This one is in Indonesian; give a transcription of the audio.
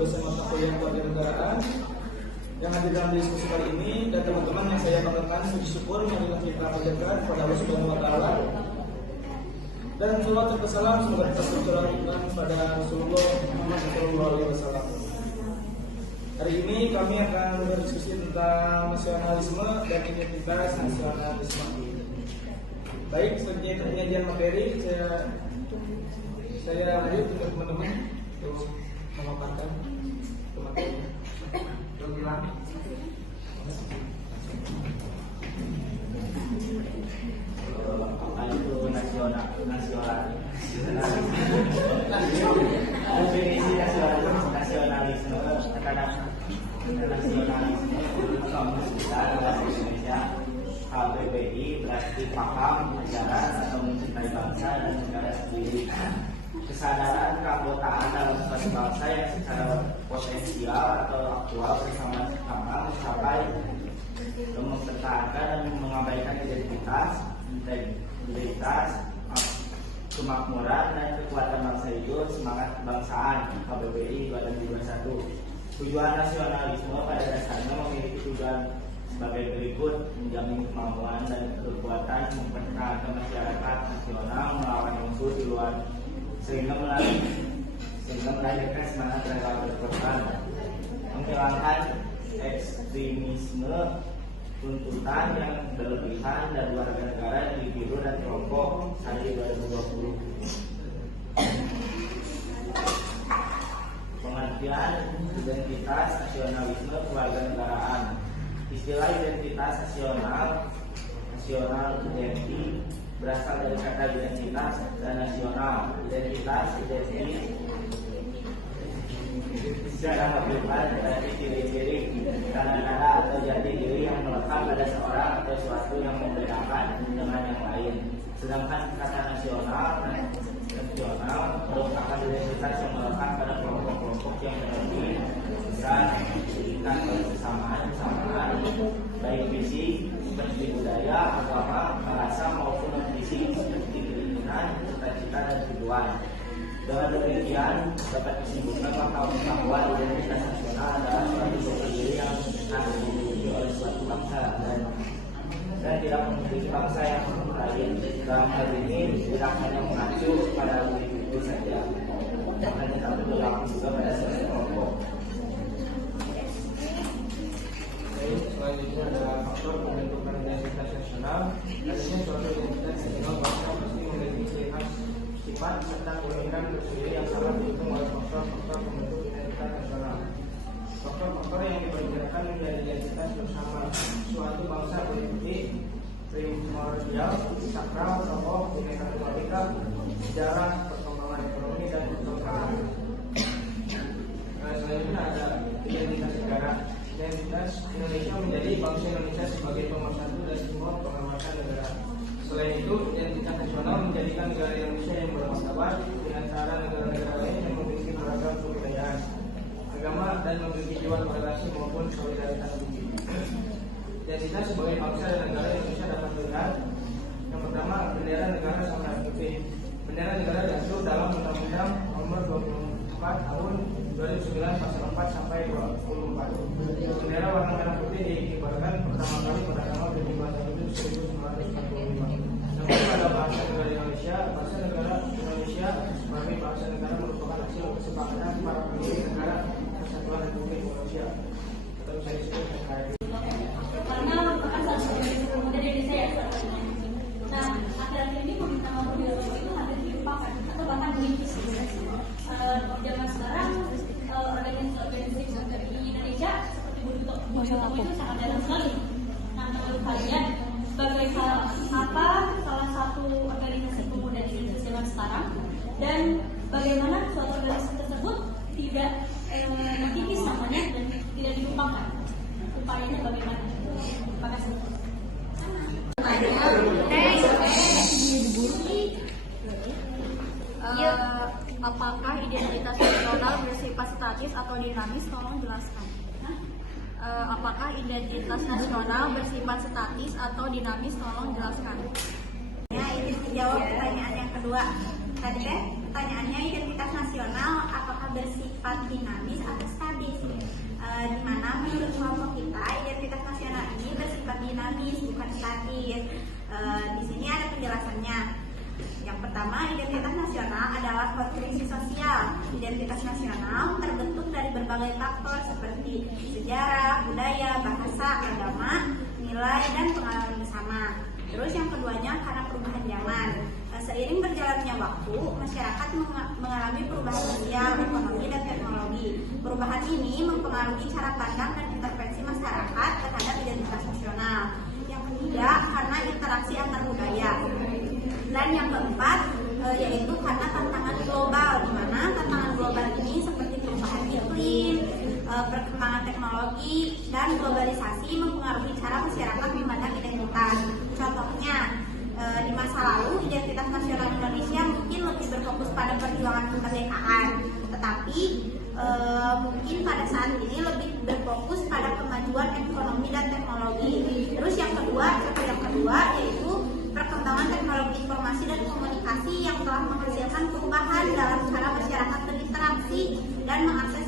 dosen mata kuliah kewarganegaraan yang hadir dalam diskusi kali ini, dan teman-teman yang saya banggakan, puji syukur marilah kita panjatkan kepada Allah Subhanahu wa taala. Dan salawat serta salam semoga kita tercurahkan pada Rasulullah Muhammad SAW. Hari ini kami akan berdiskusi tentang nasionalisme dan identitas nasionalisme. Baik, selanjutnya penyajian materi saya lanjut untuk teman-teman untuk memaparkan materinya. Bilang. Apa itu definisi nasionalisme terhadap nasionalisme kamus besar bahasa Indonesia KBBI berarti paham negara atau mencintai bangsa dan negara sendiri. Kesadaran keanggotaan dalam suatu bangsa yang secara potensial atau aktual bersama-sama mencapai mempertahankan dan mengabaikan identitas, integritas, kemakmuran dan kekuatan bangsa itu semangat kebangsaan KBBI 2021. Tujuan nasionalisme pada dasarnya memiliki tujuan sebagai berikut: menjamin kemampuan dan kekuatan mempertahankan masyarakat nasional melawan musuh di luar, sehingga melahirkan semangat rela berkorban, menghilangkan ekstremisme, tuntutan yang berlebihan dan warga negara, individu dan kelompok hari 2020. Pengertian identitas nasionalisme kewarganegaraan. Istilah identitas nasional identik berasal dari kata identitas dan nasional. Identitas secara bebas dari ciri-ciri tanda-tanda atau jati diri yang melekat pada seorang atau sesuatu yang membedakan dengan yang lain. Sedangkan kata nasional merupakan identitas yang melekat pada kelompok-kelompok yang lebih besar diberikan kesamaan baik fisik seperti budaya, agama, bahasa maupun fisik seperti keinginan, cita-cita dan tujuan. Dengan demikian dapat disimpulkan bahwa identitas nasional adalah suatu diri yang harus dimiliki oleh suatu bangsa dan tidak memiliki bangsa yang lain. Dalam hal ini tidak hanya mengacu pada individu saja, hanya tapi berlaku juga pada suatu kelompok. Selanjutnya adalah faktor pembentukan identitas nasional. Artinya suatu identitas nasional bangsa pasti memiliki ciri khas, sifat serta keinginan tersendiri yang sangat dihitung oleh faktor-faktor pembentuk identitas nasional. Faktor-faktor yang diperkirakan menjadi identitas bersama suatu bangsa meliputi primordial, sakral, tokoh, bineka tunggal ika, sejarah, perkembangan ekonomi dan perkembangan. Selanjutnya ada identitas negara. Identitas Indonesia menjadi bangsa Indonesia sebagai pemersatu dan simbol penghormatan negara. Selain itu, identitas nasional menjadikan negara Indonesia yang bermartabat di antara negara-negara lain yang memiliki beragam kebudayaan, agama dan memiliki jiwa toleransi maupun solidaritas tinggi. Identitas sebagai bangsa dan negara Indonesia dapat dilihat. Yang pertama, bendera negara sama putih. Bendera negara diatur dalam Undang-Undang Nomor 24 Tahun 2009 Pasal 4 sampai 24. Bendera warna merah putih dikibarkan pertama kali pada tanggal 17 Agustus 1945. Namun pada bahasa negara Indonesia, bahasa negara Indonesia sebagai bahasa negara merupakan hasil kesepakatan para pendiri negara Kesatuan Republik Indonesia atau bisa disebut NKRI. Karena merupakan salah satu dari pemuda Indonesia yang terkenal. Nah, akhir-akhir ini pembinaan nomor 20 itu hampir dilupakan atau bahkan menipis. Zaman sekarang organisasi di Indonesia seperti Buruto itu sangat jarang sekali. Nah, menurut kalian sebagai salah satu organisasi pemuda di Indonesia zaman sekarang, dan bagaimana suatu organisasi tersebut tidak menipis namanya dan tidak dilupakan? Upayanya bagaimana? Terima kasih. Apakah identitas nasional bersifat statis atau dinamis? Tolong jelaskan. Apakah identitas nasional bersifat statis atau dinamis? Tolong jelaskan. Ya, ini menjawab pertanyaan yang kedua. Tadi pertanyaannya identitas nasional apakah bersifat dinamis atau berbagai faktor seperti sejarah, budaya, bahasa, agama, nilai, dan pengalaman bersama. Terus yang keduanya karena perubahan zaman. Seiring berjalannya waktu, masyarakat mengalami perubahan sosial, ekonomi, dan teknologi. Perubahan ini mempengaruhi cara pandang dan intervensi masyarakat terhadap identitas nasional. Yang ketiga karena interaksi antar budaya. Dan yang keempat yaitu karena tantangan global, di mana tantangan global ini seperti perubahan iklim, perkembangan teknologi, dan globalisasi mempengaruhi cara masyarakat memandang identitas. Contohnya, di masa lalu identitas nasional Indonesia mungkin lebih berfokus pada perjuangan kemerdekaan, tetapi mungkin pada saat ini lebih berfokus pada kemajuan ekonomi dan teknologi. Terus yang kedua yaitu perkembangan teknologi informasi dan komunikasi yang telah menghasilkan perubahan dalam cara masyarakat berinteraksi dan mengakses